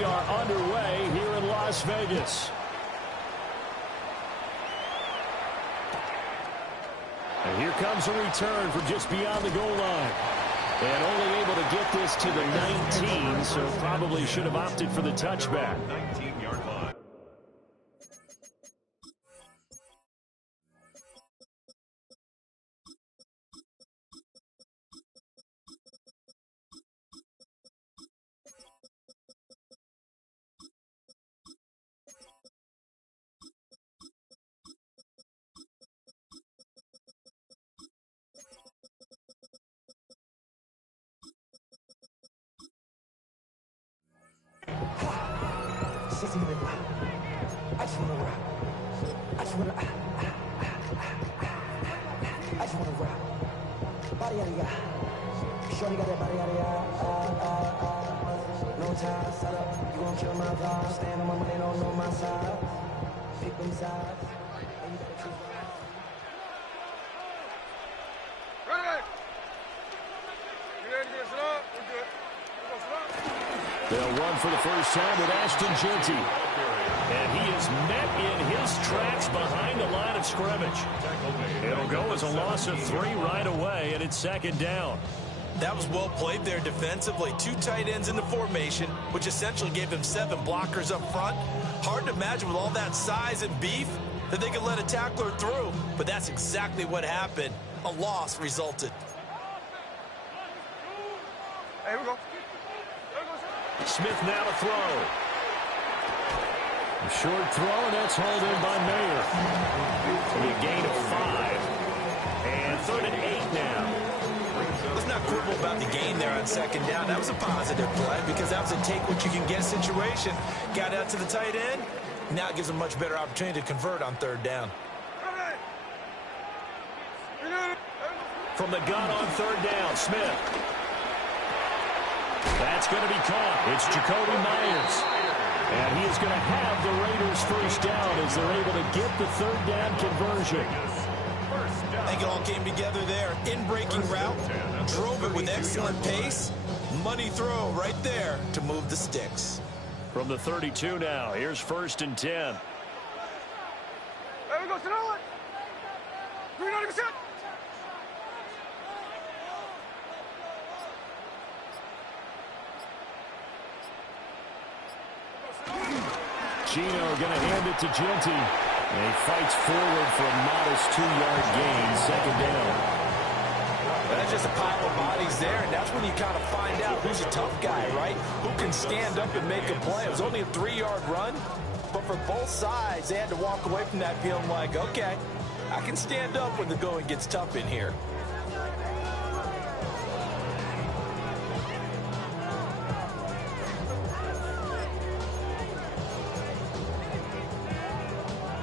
we are underway here in Las Vegas. And here comes a return from just beyond the goal line. And only able to get this to the 19, so probably should have opted for the touchback. 19-yard line. I just wanna rock. I just wanna rock. Body yada yada. Shorty got that body yada yada. No time, set up. You gon' kill my vibe. Stand on my money, don't know my side. Pick them sides. And you better choose one. They'll run for the first time with Ashton Jeanty. And he is met in his tracks behind the line of scrimmage. It'll go as a loss of 3 right away, and it's second down. That was well played there defensively. 2 tight ends in the formation, which essentially gave them 7 blockers up front. Hard to imagine with all that size and beef that they could let a tackler through. But that's exactly what happened. A loss resulted. Hey, here we go. Smith now to throw. A short throw, and that's hauled in by Mayer. A gain of 5. And 3rd and 8 now. Let's not quibble about the gain there on second down. That was a positive play because that was a take-what-you-can-get situation. Got out to the tight end. Now it gives them a much better opportunity to convert on 3rd down. From the gun on 3rd down, Smith. That's going to be caught. It's Jacoby Myers. And he is going to have the Raiders first down as they're able to get the 3rd down conversion. I think it all came together there. In-breaking route, drove it with excellent pace. Money throw right there to move the sticks. From the 32 now, here's 1st and 10. There we go, sit on it. 390%. Gino going to hand it to Jeanty. And he fights forward for a modest 2-yard gain, second down. That's just a pile of bodies there, and that's when you kind of find out who's a tough guy, right? Who can stand up and make a play. It was only a 3-yard run, but for both sides, they had to walk away from that feeling like, okay, I can stand up when the going gets tough in here.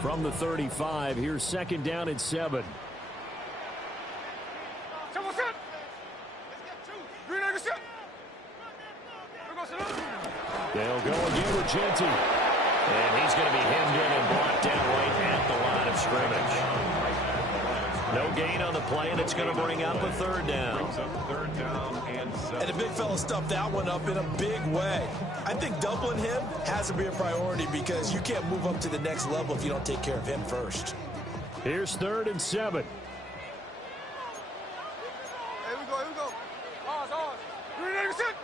From the 35, here's 2nd down and 7. They'll go again with Jeanty. And he's going to be hemmed in and brought down right at the line of scrimmage. No gain on the play, and it's going to bring up a 3rd down. And the big fella stuffed that one up in a big way. I think doubling him has to be a priority because you can't move up to the next level if you don't take care of him first. Here's 3rd and 7. Here we go, here we go. Ours. 390%.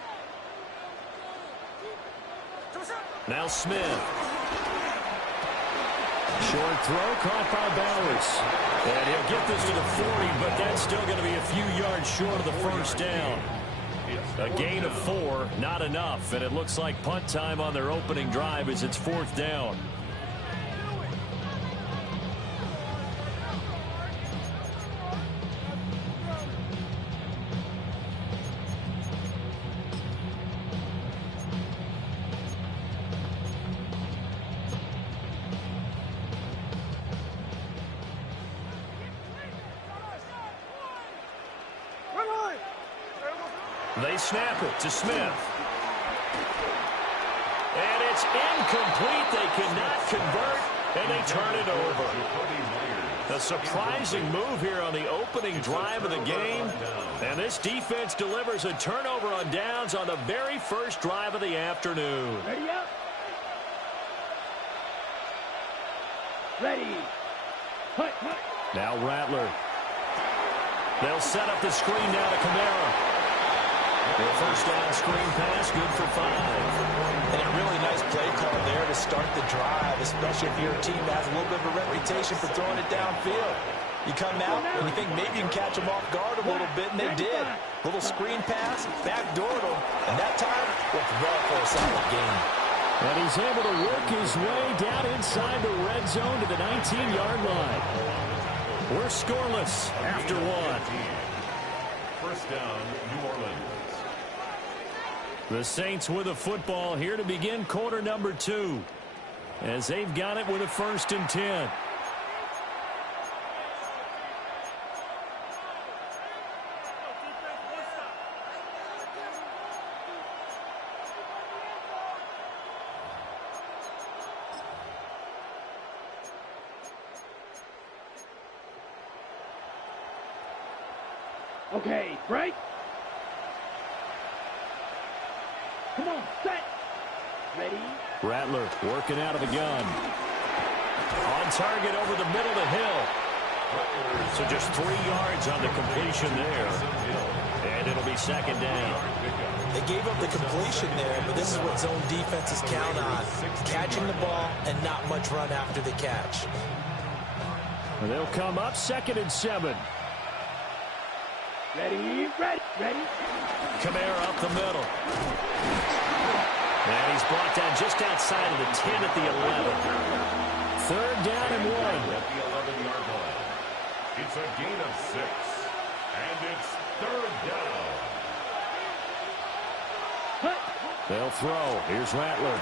Now Smith. Short throw caught by Bowers. And he'll get this to the 40, but that's still going to be a few yards short of the first down. A gain of 4, not enough. And it looks like punt time on their opening drive as it's 4th down. They snap it to Smith. And it's incomplete. They cannot convert, and they turn it over. A surprising move here on the opening drive of the game. And this defense delivers a turnover on downs on the very first drive of the afternoon. Ready up. Ready. Hut. Now Rattler. They'll set up the screen now to Kamara. The first down screen pass, good for 5. And a really nice play call there to start the drive, especially if your team has a little bit of a reputation for throwing it downfield. You come out and you think maybe you can catch them off guard a little bit, and they did. Little screen pass, backdoored them, and that time worked well for a solid game. And he's able to work his way down inside the red zone to the 19-yard line. We're scoreless after 1. First down, New Orleans. The Saints with a football here to begin quarter number 2. As they've got it with a 1st and 10. Okay, break. Come on, set. Ready. Rattler working out of the gun. On target over the middle to Hill. So just 3 yards on the completion there. And it'll be 2nd down. They gave up the completion there, but this is what zone defenses count on. Catching the ball and not much run after the catch. And they'll come up 2nd and 7. Ready. Kamara up the middle. And he's brought down just outside of the 10 at the 11. 3rd down and 1. At the 11-yard line. It's a gain of 6. And it's 3rd down. They'll throw. Here's Rattler.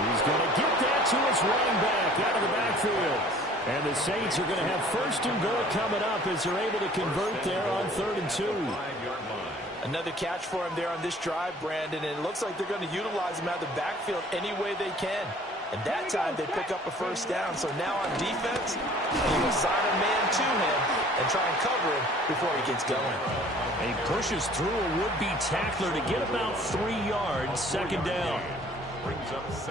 He's going to get that to his running back out of the backfield. And the Saints are going to have 1st and goal coming up as they're able to convert there on 3rd and 2. Another catch for him there on this drive, Brandon, and it looks like they're going to utilize him out of the backfield any way they can. And that time they pick up a 1st down. So now on defense, you assign a man to him and try and cover him before he gets going. He pushes through a would-be tackler to get about 3 yards, 2nd down.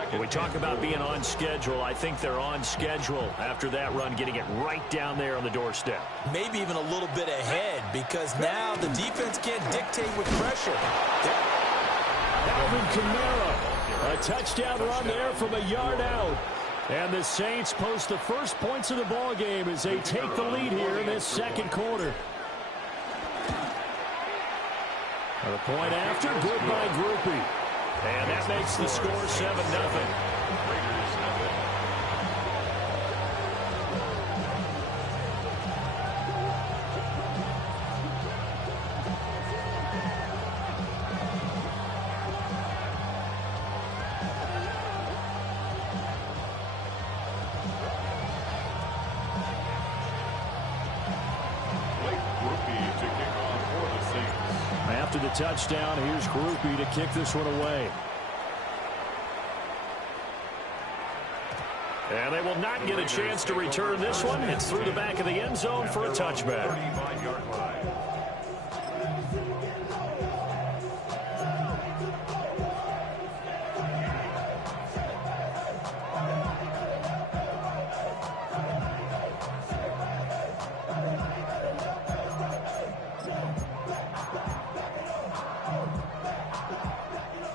When we talk about being on schedule, I think they're on schedule after that run, getting it right down there on the doorstep. Maybe even a little bit ahead, because now the defense can't dictate with pressure. Alvin Kamara, a touchdown run there from a yard out. And the Saints post the first points of the ball game as they take the lead here in this 2nd quarter. A point after, good by Groupie. And that makes the score 7-0. After the touchdown, here's Groupie to kick this one away. And they will not get a chance to return this one. It's through the back of the end zone for a touchback.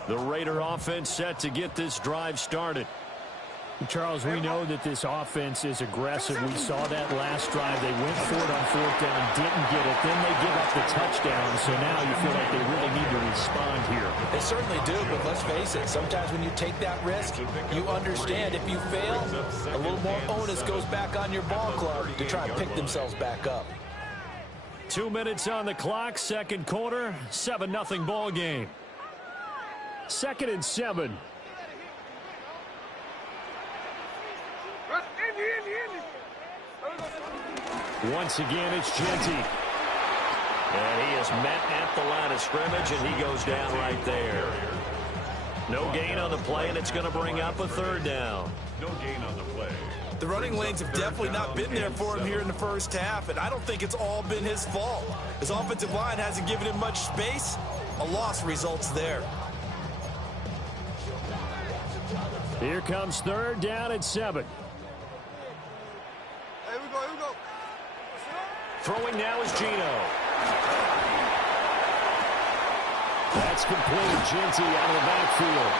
The Raider offense set to get this drive started. Charles, we know that this offense is aggressive. We saw that last drive. They went for it on 4th down, didn't get it. Then they give up the touchdown. So now you feel like they really need to respond here. They certainly do, but let's face it. Sometimes when you take that risk, you understand if you fail, a little more onus goes back on your ball club to try and pick themselves back up. 2 minutes on the clock, 2nd quarter, 7-0 ball game. 2nd and 7. Once again, it's Genty. And he is met at the line of scrimmage, and he goes down right there. No gain on the play, and it's going to bring up a third down. No gain on the play. The running lanes have definitely not been there for him here in the first half, and I don't think it's all been his fault. His offensive line hasn't given him much space. A loss results there. Here comes third down at 7. Here we go, here we go. Throwing now is Geno. That's complete. Genty out of the backfield.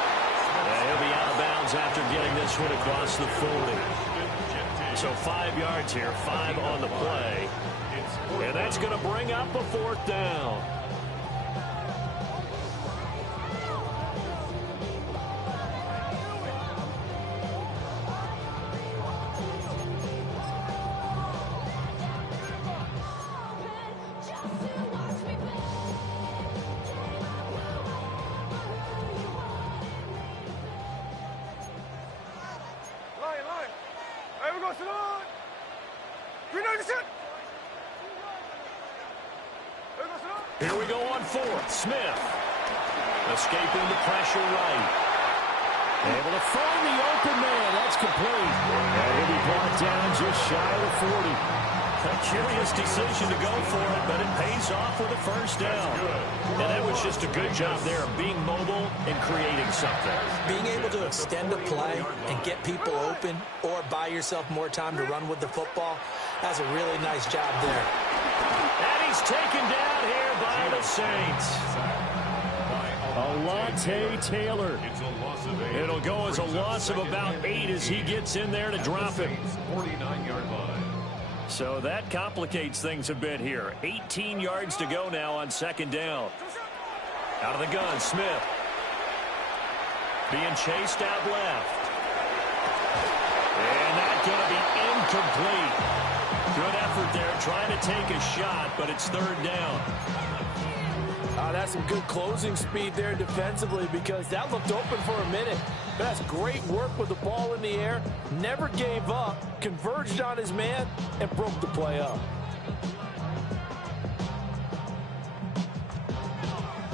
He'll be out of bounds after getting this one across the 40. So 5 yards here, 5 on the play. And that's going to bring up a fourth down. Line. Here we go, Salon. 397. Here we go, Salon. Here we go on fourth. Smith escaping the pressure right. Able to find the open man. That's complete. And he'll be brought down just shy of the 40. A curious decision to go for it, but it pays off with a first down. And that was just a good job there of being mobile and creating something. Being able to extend a play and get people open or buy yourself more time to run with the football, that's a really nice job there. And he's taken down here by the Saints. Alontae Taylor. It'll go as a loss of about 8 as he gets in there to drop him. 49-yard line. So that complicates things a bit here. 18 yards to go now on second down. Out of the gun, Smith. Being chased out left. And that's going to be incomplete. Good effort there, trying to take a shot, but it's third down. That's some good closing speed there defensively because that looked open for a minute. But that's great work with the ball in the air. Never gave up, converged on his man, and broke the play up.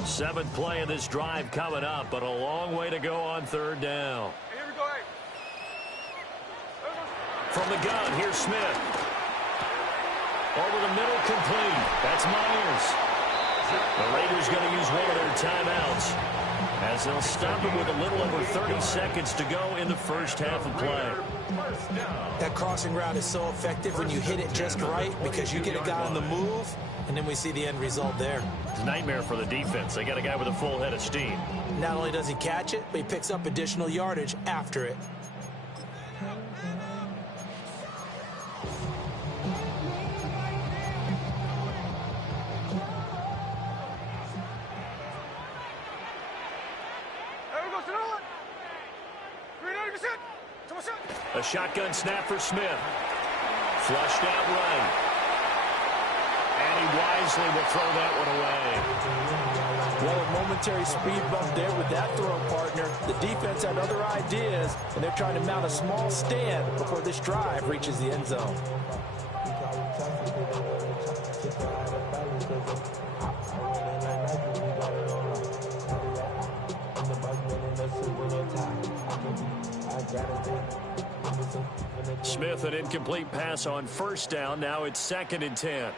Seventh play of this drive coming up, but a long way to go on third down. Here we go, hey. From the gun, here's Smith. Over the middle, complete. That's Myers. The Raiders going to use one of their timeouts as they'll stop him with a little over 30 seconds to go in the first half of play. That crossing route is so effective when you hit it just right because you get a guy on the move, and then we see the end result there. It's a nightmare for the defense. They got a guy with a full head of steam. Not only does he catch it, but he picks up additional yardage after it. A shotgun snap for Smith. Flushed out right. And he wisely will throw that one away. Well, a momentary speed bump there with that throw partner. The defense had other ideas, and they're trying to mount a small stand before this drive reaches the end zone. Smith, an incomplete pass on first down. Now it's 2nd and 10.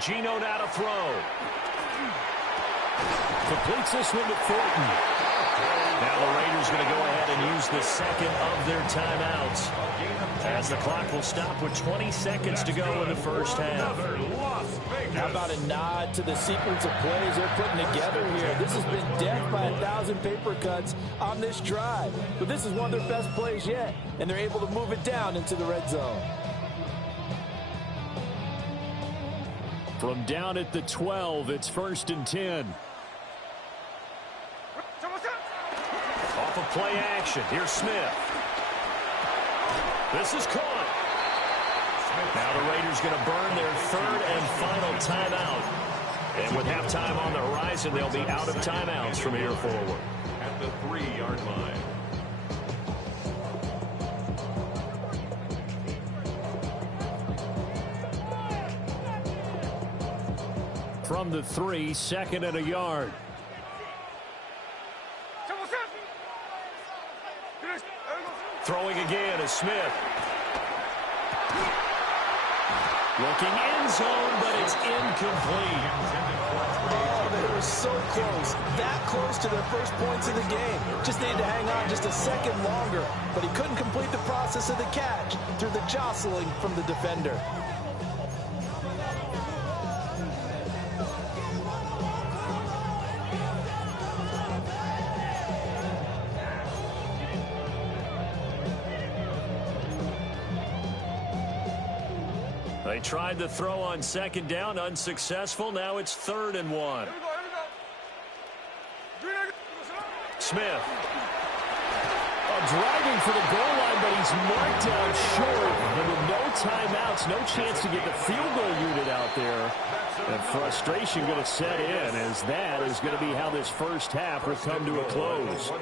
Geno now to throw. Completes this one to Thornton. Now the Raiders going to go ahead and use the second of their timeouts as the clock will stop with 20 seconds to go in the first half. How about a nod to the sequence of plays they're putting together here? This has been death by 1,000 paper cuts on this drive. But this is one of their best plays yet, and they're able to move it down into the red zone. From down at the 12, it's 1st and 10. Off of play action, here's Smith. This is caught. Now the Raiders going to burn their 3rd and final timeout. And with halftime on the horizon, they'll be out of timeouts from here forward. At the 3-yard line. from the 3, 2nd and a yard. Throwing again is Smith. Looking end zone, but it's incomplete. Oh, they were so close. That close to their first points of the game. Just needed to hang on just a second longer. But he couldn't complete the process of the catch through the jostling from the defender. They tried to throw on 2nd down, unsuccessful. Now it's 3rd and 1. Smith. Driving for the goal line, but he's marked down short. And with no timeouts, no chance to get the field goal unit out there. And frustration going to set in, as that is going to be how this first half will come to a close.